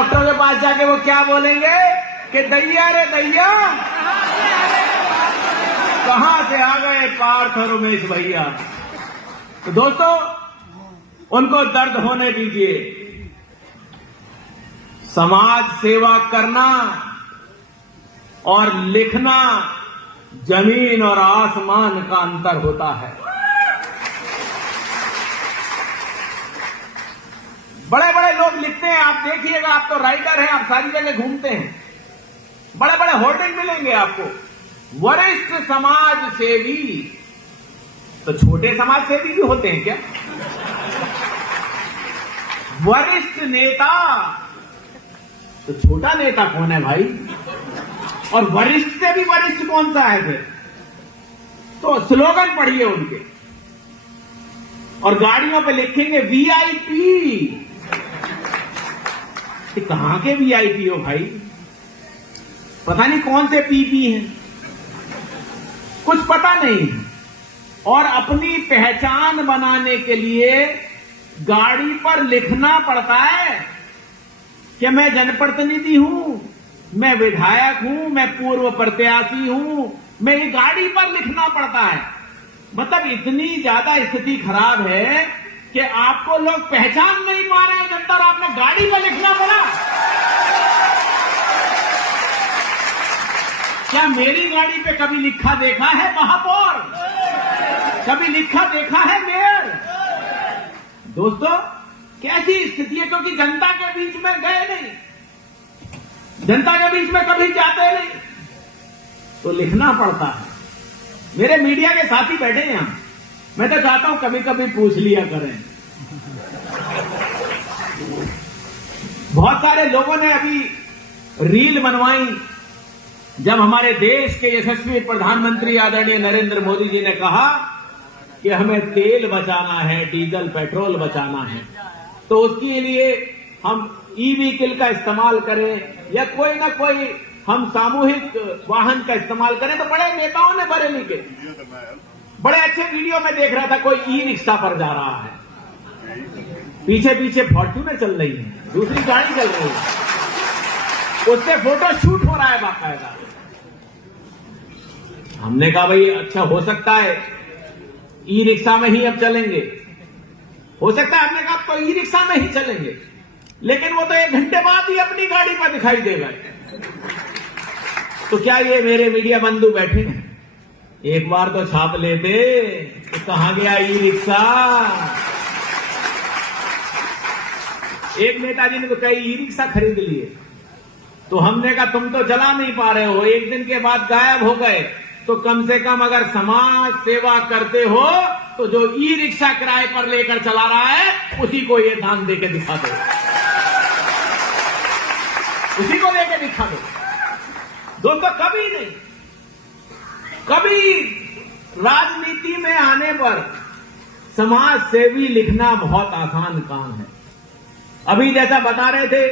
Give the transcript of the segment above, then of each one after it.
Doctor के पास जाके वो क्या बोलेंगे कि दैया रे दैया, कहां से आ गए पार्थ और उमेश भैया। तो दोस्तों, उनको दर्द होने दीजिए। समाज सेवा करना और लिखना जमीन और आसमान का अंतर होता है। बड़े बड़े लोग लिखते हैं, आप देखिएगा, आप तो राइटर हैं, आप सारी जगह घूमते हैं, बड़े बड़े होर्डिंग मिलेंगे आपको, वरिष्ठ समाज सेवी। तो छोटे समाज सेवी भी होते हैं क्या? वरिष्ठ नेता, तो छोटा नेता कौन है भाई? और वरिष्ठ से भी वरिष्ठ कौन सा है फिर? तो स्लोगन पढ़िए उनके, और गाड़ियों पे लिखेंगे वीआईपी। कहां के वीआईपी हो भाई? पता नहीं कौन से पीपी हैं, कुछ पता नहीं। और अपनी पहचान बनाने के लिए गाड़ी पर लिखना पड़ता है कि मैं जनप्रतिनिधि हूं, मैं विधायक हूं, मैं पूर्व प्रत्याशी हूं, मैं ये गाड़ी पर लिखना पड़ता है। मतलब इतनी ज्यादा स्थिति खराब है कि आपको लोग पहचान नहीं पा रहे हैं, जब तक आपने गाड़ी पर लिखना पड़ा। क्या मेरी गाड़ी पे कभी लिखा देखा है महापौर? कभी लिखा देखा है मेयर? दोस्तों, कैसी स्थिति है? क्योंकि जनता के बीच में गए नहीं, जनता के बीच में कभी जाते नहीं, तो लिखना पड़ता है। मेरे मीडिया के साथी बैठे हैं यहां, मैं तो चाहता हूं कभी कभी पूछ लिया करें। बहुत सारे लोगों ने अभी रील बनवाई, जब हमारे देश के यशस्वी प्रधानमंत्री आदरणीय नरेंद्र मोदी जी ने कहा कि हमें तेल बचाना है, डीजल पेट्रोल बचाना है, तो उसके लिए हम ई-व्हीकल का इस्तेमाल करें या कोई ना कोई हम सामूहिक वाहन का इस्तेमाल करें। तो बड़े नेताओं ने, बरेली के बड़े अच्छे वीडियो में देख रहा था, कोई ई रिक्शा पर जा रहा है, पीछे पीछे फॉर्च्यूनर चल रही है, दूसरी गाड़ी चल रही है, उससे फोटो शूट हो रहा है बाकायदा। हमने कहा भाई अच्छा, हो सकता है ई रिक्शा में ही अब चलेंगे, हो सकता है, हमने कहा तो ई रिक्शा में ही चलेंगे, लेकिन वो तो 1 घंटे बाद ही अपनी गाड़ी पर दिखाई देगा। तो क्या ये मेरे मीडिया बंधु बैठे हैं, एक बार तो छाप लेते तो कहां गया ई रिक्शा? एक नेताजी ने तो कई ई रिक्शा खरीद लिए, तो हमने कहा तुम तो चला नहीं पा रहे हो, 1 दिन के बाद गायब हो गए, तो कम से कम अगर समाज सेवा करते हो तो जो ई रिक्शा किराए पर लेकर चला रहा है उसी को ये दान देके दिखा दो, उसी को लेके दिखा दो। दोस्तों, कभी नहीं, कभी राजनीति में आने पर समाज सेवी लिखना बहुत आसान काम है। अभी जैसा बता रहे थे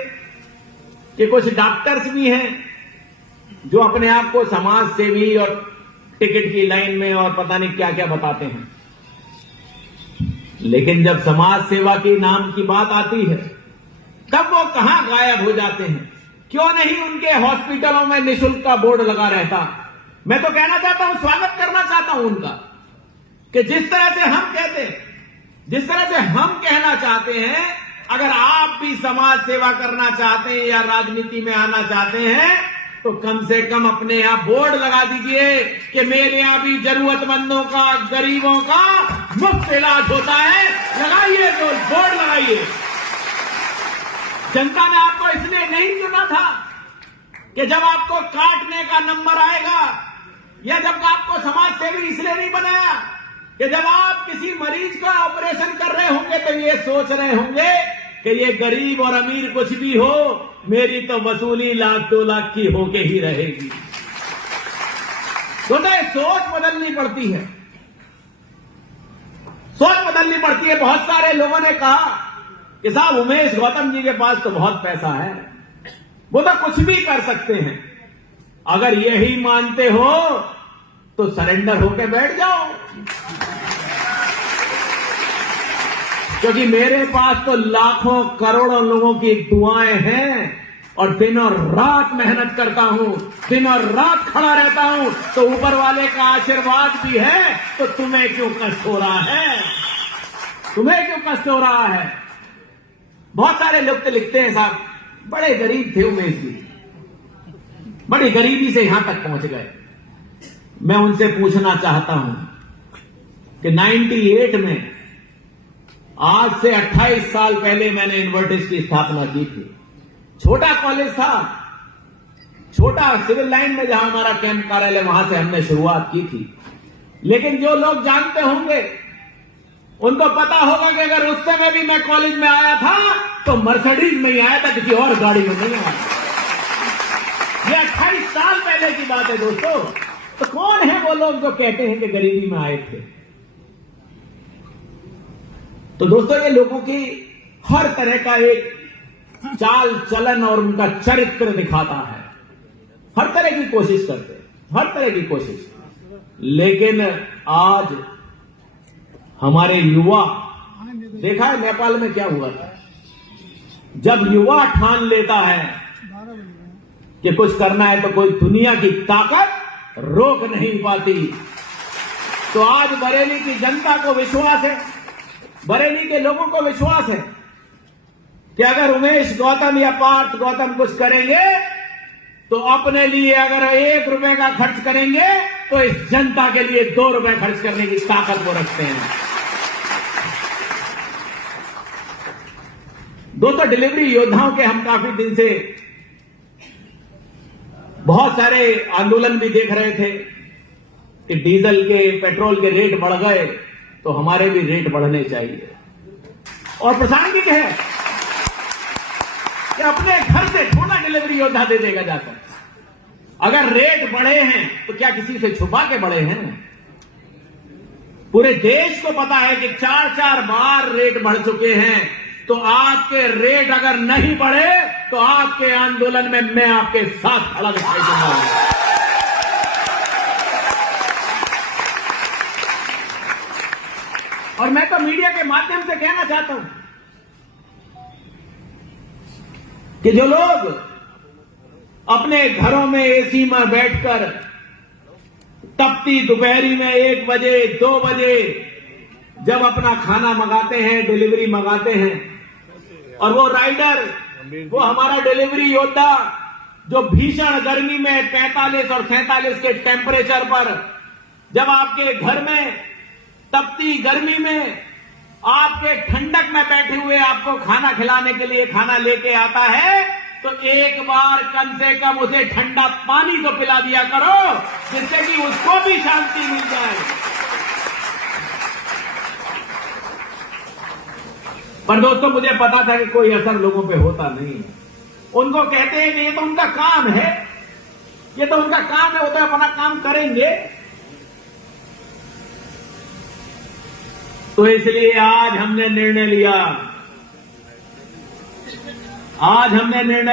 कि कुछ डॉक्टर्स भी हैं जो अपने आप को समाज सेवी और टिकट की लाइन में और पता नहीं क्या क्या बताते हैं, लेकिन जब समाज सेवा की नाम की बात आती है तब वो कहां गायब हो जाते हैं। क्यों नहीं उनके हॉस्पिटलों में निःशुल्क का बोर्ड लगा रहता? मैं तो कहना चाहता हूं, स्वागत करना चाहता हूं उनका, कि जिस तरह से हम कहते हैं, जिस तरह से हम कहना चाहते हैं, अगर आप भी समाज सेवा करना चाहते हैं या राजनीति में आना चाहते हैं तो कम से कम अपने यहां बोर्ड लगा दीजिए कि मेरे यहां भी जरूरतमंदों का, गरीबों का मुफ्त इलाज होता है। लगाइए, तो बोर्ड लगाइए। जनता ने आपको इसलिए नहीं चुना था कि जब आपको काटने का नंबर आएगा, या जब आपको समाज सेवी इसलिए नहीं बनाया कि जब आप किसी मरीज का ऑपरेशन कर रहे होंगे तो ये सोच रहे होंगे कि ये गरीब और अमीर कुछ भी हो, मेरी तो वसूली 1-2 लाख की होके ही रहेगी। तो सोच बदलनी पड़ती है, सोच बदलनी पड़ती है। बहुत सारे लोगों ने कहा कि साहब उमेश गौतम जी के पास तो बहुत पैसा है, वो तो कुछ भी कर सकते हैं। अगर यही मानते हो तो सरेंडर होके बैठ जाओ। क्योंकि मेरे पास तो लाखों करोड़ों लोगों की दुआएं हैं और दिनों रात मेहनत करता हूं, दिनों रात खड़ा रहता हूं, तो ऊपर वाले का आशीर्वाद भी है। तो तुम्हें क्यों कष्ट हो रहा है? तुम्हें क्यों कष्ट हो रहा है? बहुत सारे लोग तो लिखते हैं साहब, बड़े गरीब थे उमेश जी, बड़ी गरीबी से यहां तक पहुंच गए। मैं उनसे पूछना चाहता हूं कि 98 में, आज से 28 साल पहले मैंने इन्वर्टिस की स्थापना की थी। छोटा कॉलेज था, छोटा सिविल लाइन में जहां हमारा कैंप कार्यालय, वहां से हमने शुरुआत की थी। लेकिन जो लोग जानते होंगे उनको पता होगा कि अगर उस समय भी मैं कॉलेज में आया था तो मर्सिडीज में ही आया था, किसी और गाड़ी में नहीं आया। ये 28 साल पहले की बात है दोस्तों। तो कौन है वो लोग जो कहते हैं कि गरीबी में आए थे? तो दोस्तों, ये लोगों की हर तरह का एक चाल चलन और उनका चरित्र दिखाता है। हर तरह की कोशिश करते हैं, हर तरह की कोशिश। लेकिन आज हमारे युवा, देखा है नेपाल में क्या हुआ था? जब युवा ठान लेता है कि कुछ करना है तो कोई दुनिया की ताकत रोक नहीं पाती। तो आज बरेली की जनता को विश्वास है, बरेली के लोगों को विश्वास है कि अगर उमेश गौतम या पार्थ गौतम कुछ करेंगे तो अपने लिए अगर 1 रुपए का खर्च करेंगे तो इस जनता के लिए 2 रुपए खर्च करने की ताकत वो रखते हैं। दोस्तों, डिलीवरी योद्धाओं के हम काफी दिन से बहुत सारे आंदोलन भी देख रहे थे कि डीजल के, पेट्रोल के रेट बढ़ गए तो हमारे भी रेट बढ़ने चाहिए। और प्रासंगिक है कि अपने घर से छोटा डिलीवरी योद्धा दे देगा जाकर। अगर रेट बढ़े हैं तो क्या किसी से छुपा के बढ़े हैं? पूरे देश को पता है कि 4-4 बार रेट बढ़ चुके हैं। तो आपके रेट अगर नहीं बढ़े तो आपके आंदोलन में मैं आपके साथ खड़ा दिखाई दूंगा। और मैं तो मीडिया के माध्यम से कहना चाहता हूं कि जो लोग अपने घरों में एसी में बैठकर तपती दोपहरी में 1 बजे 2 बजे जब अपना खाना मंगाते हैं, डिलीवरी मंगाते हैं, और वो राइडर, वो हमारा डिलीवरी योद्धा जो भीषण गर्मी में 45 और 47 के टेम्परेचर पर जब आपके घर में तपती गर्मी में आपके ठंडक में बैठे हुए आपको खाना खिलाने के लिए खाना लेके आता है, तो एक बार कम से कम उसे ठंडा पानी तो पिला दिया करो, जिससे कि उसको भी शांति मिल जाए। पर दोस्तों, मुझे पता था कि कोई असर लोगों पे होता नहीं। उनको कहते हैं कि ये तो उनका काम है, ये तो उनका काम है, वो तो अपना काम करेंगे। तो इसलिए आज हमने निर्णय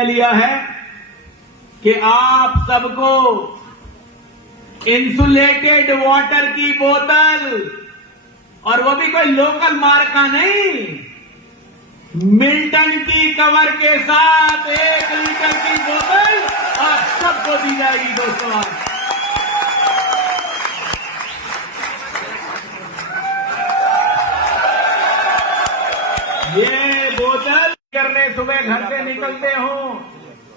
लिया है कि आप सबको इंसुलेटेड वाटर की बोतल, और वो भी कोई लोकल मार्का नहीं, मिल्टन की कवर के साथ 1 लीटर की बोतल आप सबको दी जाएगी। दोस्तों, ये बोतल करने सुबह घर से निकलते हो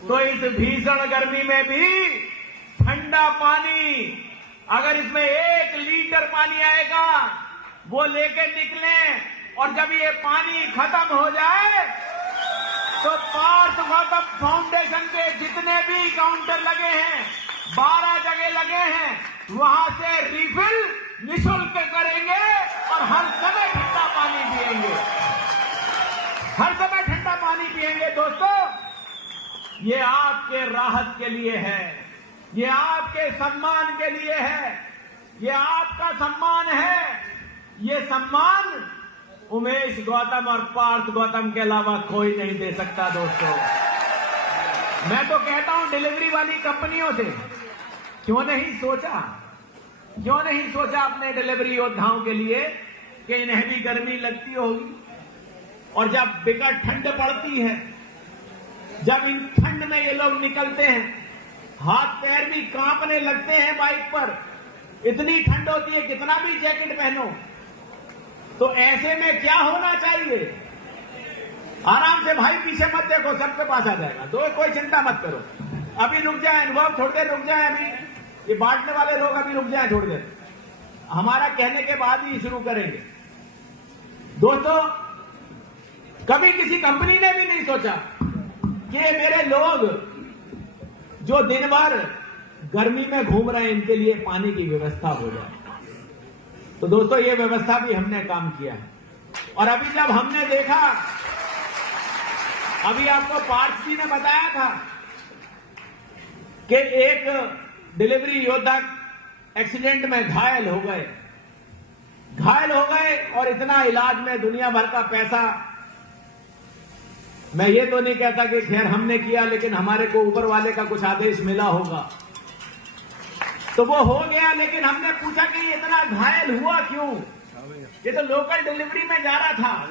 तो इस भीषण गर्मी में भी ठंडा पानी, अगर इसमें 1 लीटर पानी आएगा वो लेके निकलें, और जब ये पानी खत्म हो जाए तो पार्थ गौतम फाउंडेशन के जितने भी काउंटर लगे हैं, 12 जगह लगे हैं, वहां से रिफिल निःशुल्क करेंगे और हर समय ठंडा पानी पिएंगे, हर समय ठंडा पानी पिएंगे। दोस्तों, ये आपके राहत के लिए है, ये आपके सम्मान के लिए है, ये आपका सम्मान है। ये सम्मान उमेश गौतम और पार्थ गौतम के अलावा कोई नहीं दे सकता। दोस्तों, मैं तो कहता हूं डिलीवरी वाली कंपनियों से, क्यों नहीं सोचा अपने डिलीवरी योद्धाओं के लिए कि इन्हें भी गर्मी लगती होगी, और जब बिकट ठंड पड़ती है, जब इन ठंड में ये लोग निकलते हैं, हाथ पैर भी कांपने लगते हैं बाइक पर, इतनी ठंड होती है, कितना भी जैकेट पहनो। तो ऐसे में क्या होना चाहिए? आराम से भाई, पीछे मत देखो, सबके पास आ जाएगा, तो कोई चिंता मत करो। अभी रुक जाए, अनुभव थोड़ी देर रुक जाए, अभी ये बांटने वाले लोग अभी रुक जाए थोड़ी देर, हमारा कहने के बाद ही शुरू करेंगे। दोस्तों, कभी किसी कंपनी ने भी नहीं सोचा कि मेरे लोग जो दिन भर गर्मी में घूम रहे हैं, इनके लिए पानी की व्यवस्था हो जाए। तो दोस्तों, ये व्यवस्था भी हमने काम किया है। और अभी जब हमने देखा, अभी आपको पार्थ जी ने बताया था कि एक डिलीवरी योद्धा एक्सीडेंट में घायल हो गए और इतना इलाज में दुनिया भर का पैसा, मैं ये तो नहीं कहता कि खैर हमने किया, लेकिन हमारे को ऊपर वाले का कुछ आदेश मिला होगा तो वो हो गया। लेकिन हमने पूछा कि ये इतना घायल हुआ क्यों? ये तो लोकल डिलीवरी में जा रहा था,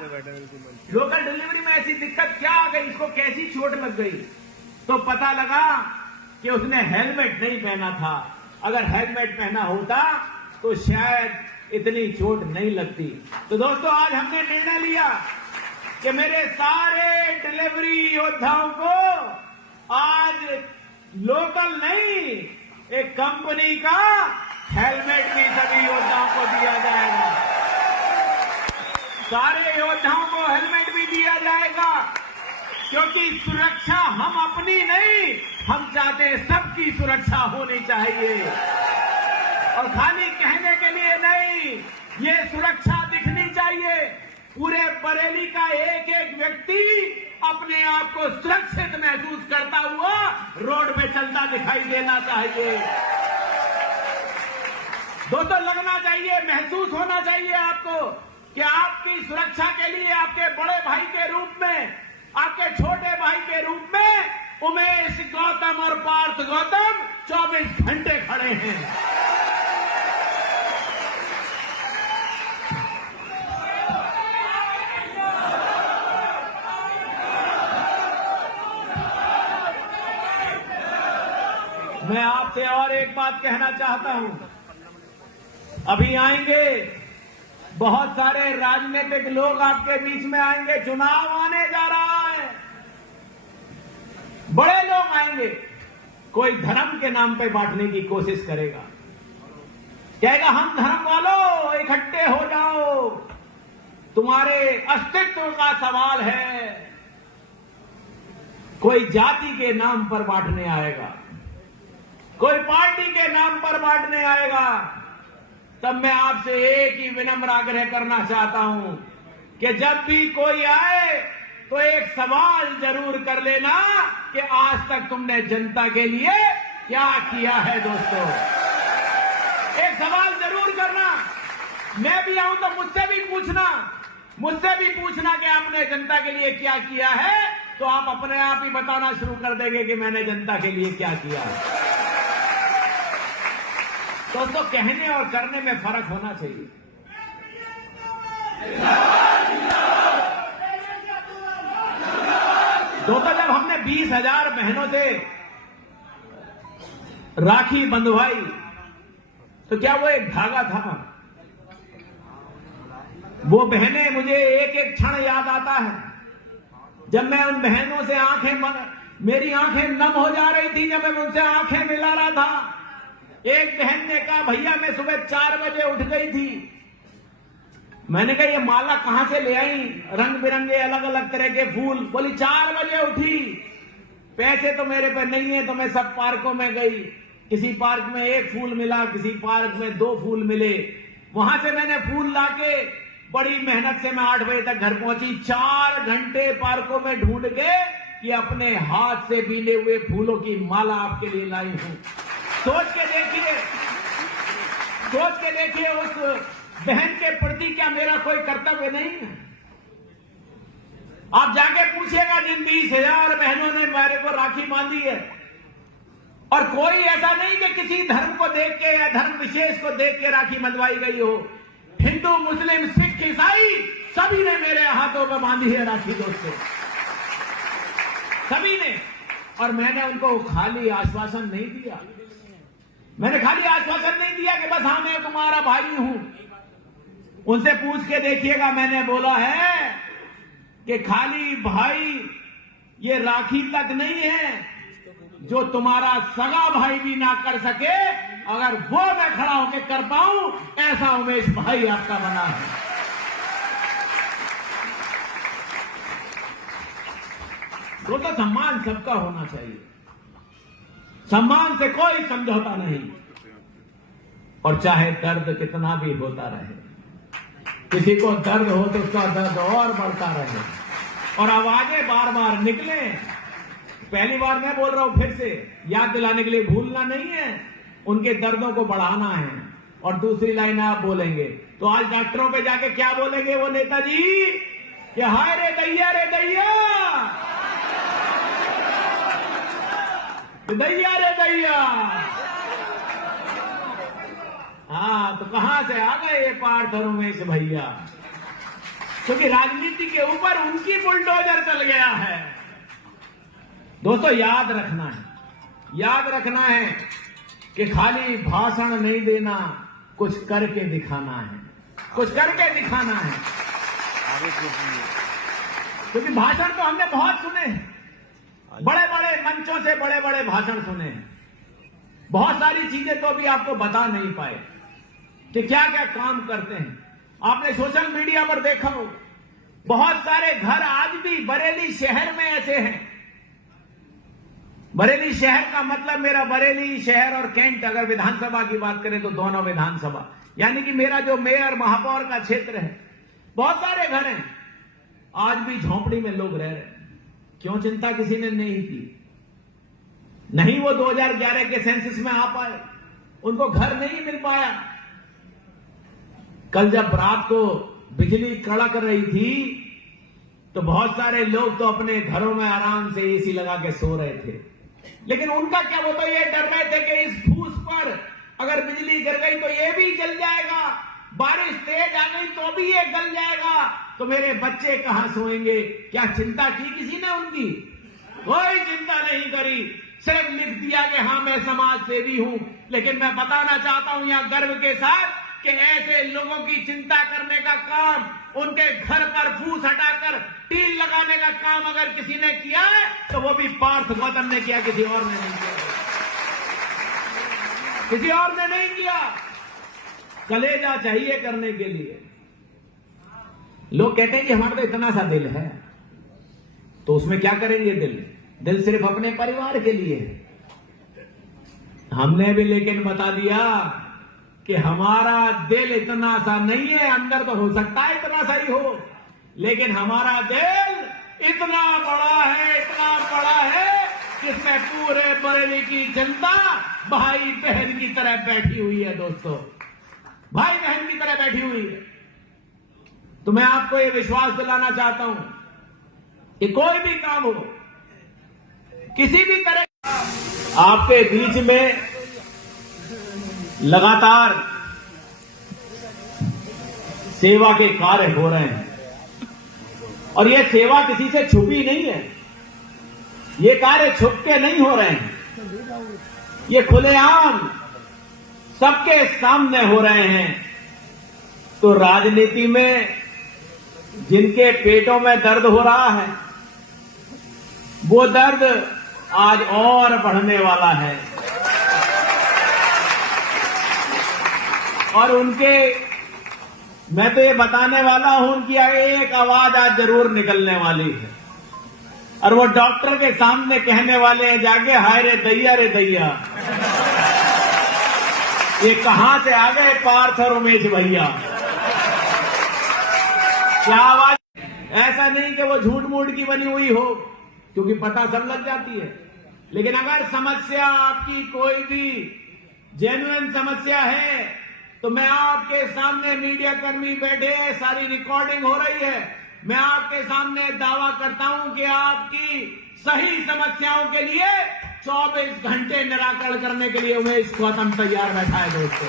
लोकल डिलीवरी में ऐसी दिक्कत क्या आ गई, इसको कैसी चोट लग गई? तो पता लगा कि उसने हेलमेट नहीं पहना था। अगर हेलमेट पहना होता तो शायद इतनी चोट नहीं लगती। तो दोस्तों, आज हमने निर्णय लिया कि मेरे सारे डिलीवरी योद्धाओं को आज लोकल नहीं, एक कंपनी का हेलमेट भी सभी योद्धाओं को दिया जाएगा। सारे योद्धाओं को हेलमेट भी दिया जाएगा, क्योंकि सुरक्षा हम अपनी नहीं, हम चाहते सबकी सुरक्षा होनी चाहिए। और खाली कहने के लिए नहीं, ये सुरक्षा दिखनी चाहिए। पूरे बरेली का एक एक व्यक्ति अपने आप को सुरक्षित महसूस करता हुआ रोड पे चलता दिखाई देना चाहिए। दोस्तों, लगना चाहिए, महसूस होना चाहिए आपको कि आपकी सुरक्षा के लिए आपके बड़े भाई के रूप में, आपके छोटे भाई के रूप में उमेश गौतम और पार्थ गौतम 24 घंटे खड़े हैं। मैं आपसे और एक बात कहना चाहता हूं। अभी आएंगे बहुत सारे राजनीतिक लोग, आपके बीच में आएंगे, चुनाव आने जा रहा है, बड़े लोग आएंगे। कोई धर्म के नाम पे बांटने की कोशिश करेगा, कहेगा हम धर्म वालों इकट्ठे हो जाओ, तुम्हारे अस्तित्व का सवाल है। कोई जाति के नाम पर बांटने आएगा, कोई पार्टी के नाम पर बांटने आएगा, तब मैं आपसे एक ही विनम्र आग्रह करना चाहता हूं कि जब भी कोई आए तो एक सवाल जरूर कर लेना कि आज तक तुमने जनता के लिए क्या किया है। दोस्तों, एक सवाल जरूर करना। मैं भी आऊं तो मुझसे भी पूछना कि आपने जनता के लिए क्या किया है, तो आप अपने आप ही बताना शुरू कर देंगे कि मैंने जनता के लिए क्या किया है। दोस्तों, कहने और करने में फर्क होना चाहिए। दोस्तों, जब हमने 20,000 बहनों से राखी बंधवाई तो क्या वो एक धागा था? वो बहनें, मुझे एक एक क्षण याद आता है जब मैं उन बहनों से मेरी आंखें नम हो जा रही थी जब मैं उनसे आंखें मिला रहा था। एक बहन ने कहा, भैया मैं सुबह 4 बजे उठ गई थी। मैंने कहा, ये माला कहां से ले आई? रंग बिरंगे अलग अलग तरह के फूल। बोली 4 बजे उठी, पैसे तो मेरे पे नहीं है, तो मैं सब पार्कों में गई। किसी पार्क में 1 फूल मिला, किसी पार्क में 2 फूल मिले। वहां से मैंने फूल लाके बड़ी मेहनत से मैं 8 बजे तक घर पहुंची। 4 घंटे पार्कों में ढूंढ के ये अपने हाथ से बीने हुए फूलों की माला आपके लिए लाई हूं। सोच के देखिए उस बहन के प्रति क्या मेरा कोई कर्तव्य नहीं है? आप जाके पूछिएगा, जिन 20,000 बहनों ने मेरे को राखी बांधी है, और कोई ऐसा नहीं कि किसी धर्म को देख के या धर्म विशेष को देख के राखी बंधवाई गई हो। हिंदू, मुस्लिम, सिख, ईसाई सभी ने मेरे हाथों में बांधी है राखी दोस्तों, सभी ने। और मैंने उनको खाली आश्वासन नहीं दिया, मैंने खाली आश्वासन नहीं दिया कि बस हाँ मैं तुम्हारा भाई हूं। उनसे पूछ के देखिएगा, मैंने बोला है कि खाली भाई ये राखी तक नहीं है, जो तुम्हारा सगा भाई भी ना कर सके, अगर वो मैं खड़ा होकर कर पाऊं, ऐसा उमेश भाई आपका बना है। दोस्तों, सम्मान सबका होना चाहिए, सम्मान से कोई समझौता नहीं। और चाहे दर्द कितना भी होता रहे, किसी को दर्द हो तो उसका दर्द और बढ़ता रहे और आवाजें बार बार निकले। पहली बार मैं बोल रहा हूं, फिर से याद दिलाने के लिए, भूलना नहीं है, उनके दर्दों को बढ़ाना है। और दूसरी लाइन आप बोलेंगे तो आज डॉक्टरों पे जाके क्या बोलेंगे वो नेताजी कि हाय रे दैया, रे दैया, दैया रे दैया। हाँ, तो कहां से आ गए ये पार्थ और उमेश भैया, क्योंकि राजनीति के ऊपर उनकी बुलडोजर चल गया है। दोस्तों, याद रखना है, याद रखना है कि खाली भाषण नहीं देना, कुछ करके दिखाना है, कुछ करके दिखाना है। क्योंकि भाषण तो हमने बहुत सुने हैं, बड़े बड़े मंचों से बड़े बड़े भाषण सुने हैं, बहुत सारी चीजें तो अभी आपको बता नहीं पाए कि क्या क्या काम करते हैं। आपने सोशल मीडिया पर देखा हो, बहुत सारे घर आज भी बरेली शहर में ऐसे हैं। बरेली शहर का मतलब, मेरा बरेली शहर और कैंट अगर विधानसभा की बात करें तो दोनों विधानसभा, यानी कि मेरा जो मेयर महापौर का क्षेत्र है, बहुत सारे घर हैं आज भी झोंपड़ी में लोग रह रहे हैं। क्यों चिंता किसी ने नहीं की? नहीं वो 2011 के सेंसस में आ पाए, उनको घर नहीं मिल पाया। कल जब रात को बिजली कड़क रही थी तो बहुत सारे लोग तो अपने घरों में आराम से एसी लगा के सो रहे थे, लेकिन उनका क्या, वो तो ये डर रहे थे कि इस फूस पर अगर बिजली गिर गई तो ये भी जल जाएगा, बारिश तेज आ गई तो भी ये गल जाएगा, तो मेरे बच्चे कहां सोएंगे। क्या चिंता की किसी ने उनकी? कोई चिंता नहीं करी, सिर्फ लिख दिया कि हाँ मैं समाज सेवी हूं। लेकिन मैं बताना चाहता हूं यहां गर्व के साथ कि ऐसे लोगों की चिंता करने का काम, उनके घर पर फूस हटाकर टील लगाने का काम अगर किसी ने किया है तो वो भी पार्थ गौतम ने किया, किसी और ने नहीं किया, किसी और ने नहीं किया। कलेजा चाहिए करने के लिए। लोग कहते हैं कि हमारा तो इतना सा दिल है, तो उसमें क्या करेंगे? दिल सिर्फ अपने परिवार के लिए है। हमने भी लेकिन बता दिया कि हमारा दिल इतना सा नहीं है, अंदर तो हो सकता है इतना सा ही हो, लेकिन हमारा दिल इतना बड़ा है, इतना बड़ा है, जिसमें पूरे बरेली की जनता भाई बहन की तरह बैठी हुई है। दोस्तों, भाई बहन की तरह बैठी हुई है। तो मैं आपको ये विश्वास दिलाना चाहता हूं कि कोई भी काम हो, किसी भी तरह, आपके बीच में लगातार सेवा के कार्य हो रहे हैं और ये सेवा किसी से छुपी नहीं है, ये कार्य छुप के नहीं हो रहे हैं, ये खुलेआम सबके सामने हो रहे हैं। तो राजनीति में जिनके पेटों में दर्द हो रहा है, वो दर्द आज और बढ़ने वाला है और उनके, मैं तो ये बताने वाला हूं, उनकी एक आवाज आज जरूर निकलने वाली है और वो डॉक्टर के सामने कहने वाले हैं जाके, हाय रे दैया, रे दैया। ये कहां से आ गए पार्थ और उमेश भैया? क्या आवाज? ऐसा नहीं कि वो झूठ मूठ की बनी हुई हो, क्योंकि पता सब लग जाती है, लेकिन अगर समस्या आपकी कोई भी जेन्युइन समस्या है तो मैं आपके सामने, मीडिया कर्मी बैठे हैं, सारी रिकॉर्डिंग हो रही है, मैं आपके सामने दावा करता हूं कि आपकी सही समस्याओं के लिए 24 घंटे निराकरण करने के लिए उमेश गौतम तैयार बैठा है। दोस्तों,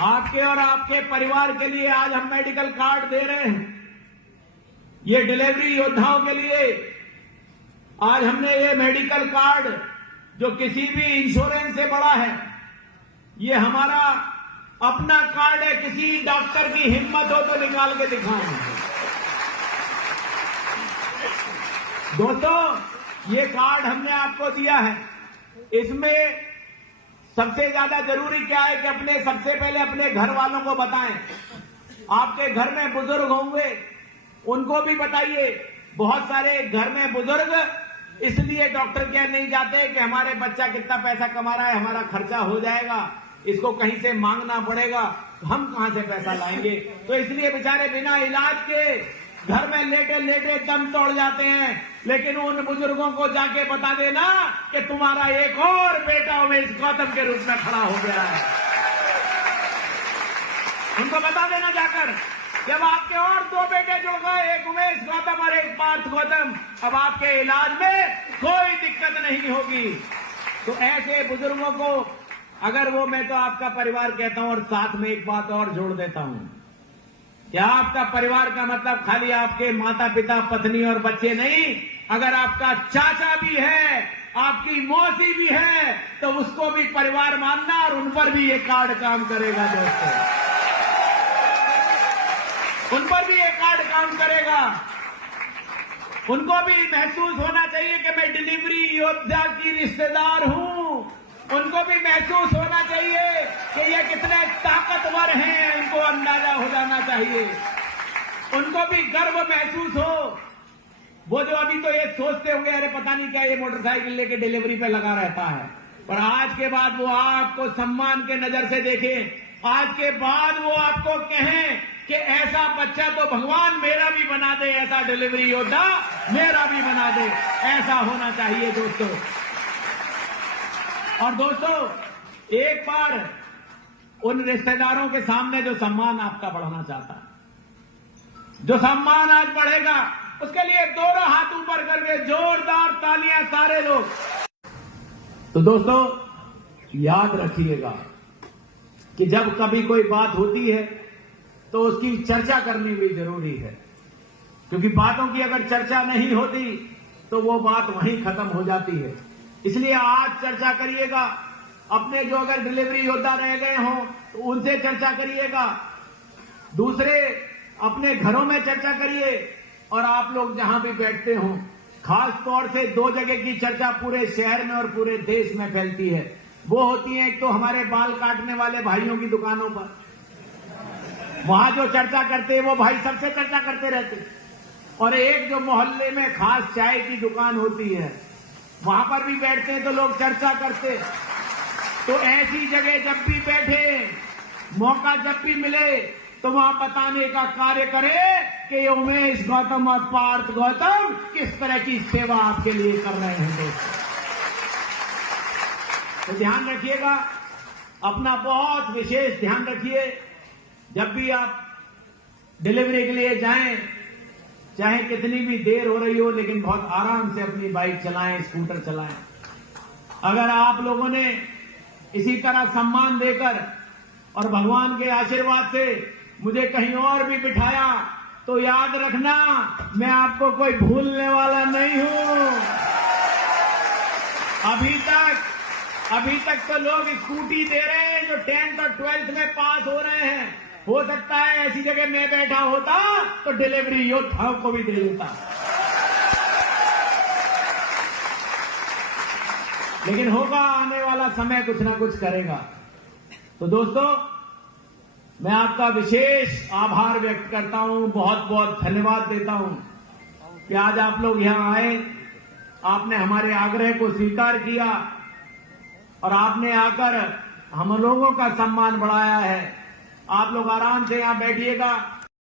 आपके और आपके परिवार के लिए आज हम मेडिकल कार्ड दे रहे हैं। ये डिलीवरी योद्धाओं के लिए आज हमने ये मेडिकल कार्ड, जो किसी भी इंश्योरेंस से बड़ा है, ये हमारा अपना कार्ड है। किसी डॉक्टर की हिम्मत हो तो निकाल के दिखाएं। दोस्तों, ये कार्ड हमने आपको दिया है। इसमें सबसे ज्यादा जरूरी क्या है कि सबसे पहले अपने घर वालों को बताएं। आपके घर में बुजुर्ग होंगे, उनको भी बताइए। बहुत सारे घर में बुजुर्ग इसलिए डॉक्टर के यहाँ नहीं जाते कि हमारे बच्चा कितना पैसा कमा रहा है, हमारा खर्चा हो जाएगा, इसको कहीं से मांगना पड़ेगा, हम कहां से पैसा लाएंगे। तो इसलिए बेचारे बिना इलाज के घर में लेटे लेटे दम तोड़ जाते हैं। लेकिन उन बुजुर्गों को जाके बता देना कि तुम्हारा एक और बेटा उमेश गौतम के रूप में खड़ा हो गया है। उनको बता देना जाकर, जब आपके और 2 बेटे जुड़ गए, एक उमेश गौतम और एक पार्थ गौतम, अब आपके इलाज में कोई दिक्कत नहीं होगी। तो ऐसे बुजुर्गों को अगर मैं तो आपका परिवार कहता हूं, और साथ में एक बात और जोड़ देता हूं, क्या आपका परिवार का मतलब खाली आपके माता पिता, पत्नी और बच्चे नहीं। अगर आपका चाचा भी है, आपकी मौसी भी है, तो उसको भी परिवार मानना और उन पर भी ये कार्ड काम करेगा। दोस्तों, उन पर भी ये कार्ड काम करेगा। उनको भी महसूस होना चाहिए कि मैं डिलीवरी योद्धा की रिश्तेदार हूं। उनको भी महसूस होना चाहिए कि ये कितने ताकतवर हैं, इनको अंदाजा हो जाना चाहिए। उनको भी गर्व महसूस हो। वो जो अभी तो ये सोचते होंगे, अरे पता नहीं क्या ये मोटरसाइकिल लेके डिलीवरी पे लगा रहता है, पर आज के बाद वो आपको सम्मान के नजर से देखें। आज के बाद वो आपको कहें कि ऐसा बच्चा तो भगवान मेरा भी बना दे, ऐसा डिलीवरी योद्धा मेरा भी बना दे। ऐसा होना चाहिए दोस्तों। और दोस्तों, एक बार उन रिश्तेदारों के सामने जो सम्मान आपका बढ़ाना चाहता है, जो सम्मान आज बढ़ेगा, उसके लिए दोनों हाथ ऊपर करके जोरदार तालियां सारे लोग। तो दोस्तों, याद रखिएगा कि जब कभी कोई बात होती है तो उसकी चर्चा करनी भी जरूरी है, क्योंकि बातों की अगर चर्चा नहीं होती तो वो बात वहीं खत्म हो जाती है। इसलिए आज चर्चा करिएगा। अपने जो अगर डिलीवरी योद्धा रह गए हों तो उनसे चर्चा करिएगा। दूसरे अपने घरों में चर्चा करिए। और आप लोग जहां भी बैठते हों, खास तौर से 2 जगह की चर्चा पूरे शहर में और पूरे देश में फैलती है। वो होती है, एक तो हमारे बाल काटने वाले भाइयों की दुकानों पर, वहां जो चर्चा करते हैं वो भाई सबसे चर्चा करते रहते हैं। और एक जो मोहल्ले में खास चाय की दुकान होती है, वहां पर भी बैठते हैं तो लोग चर्चा करते। तो ऐसी जगह जब भी बैठे, मौका जब भी मिले, तो वहां बताने का कार्य करें कि उमेश गौतम और पार्थ गौतम किस तरह की सेवा आपके लिए कर रहे हैं। दोस्तों, तो ध्यान रखिएगा, अपना बहुत विशेष ध्यान रखिए। जब भी आप डिलीवरी के लिए जाएं, चाहे कितनी भी देर हो रही हो, लेकिन बहुत आराम से अपनी बाइक चलाएं, स्कूटर चलाएं। अगर आप लोगों ने इसी तरह सम्मान देकर और भगवान के आशीर्वाद से मुझे कहीं और भी बिठाया, तो याद रखना, मैं आपको कोई भूलने वाला नहीं हूं। अभी तक तो लोग स्कूटी दे रहे हैं जो 10th और 12th में पास हो रहे हैं। हो सकता है ऐसी जगह मैं बैठा होता तो डिलीवरी योद्धाओं को भी दे देता, लेकिन होगा, आने वाला समय कुछ ना कुछ करेगा। तो दोस्तों, मैं आपका विशेष आभार व्यक्त करता हूं, बहुत बहुत धन्यवाद देता हूं कि आज आप लोग यहां आए, आपने हमारे आग्रह को स्वीकार किया और आपने आकर हम लोगों का सम्मान बढ़ाया है। आप लोग आराम से यहां बैठिएगा।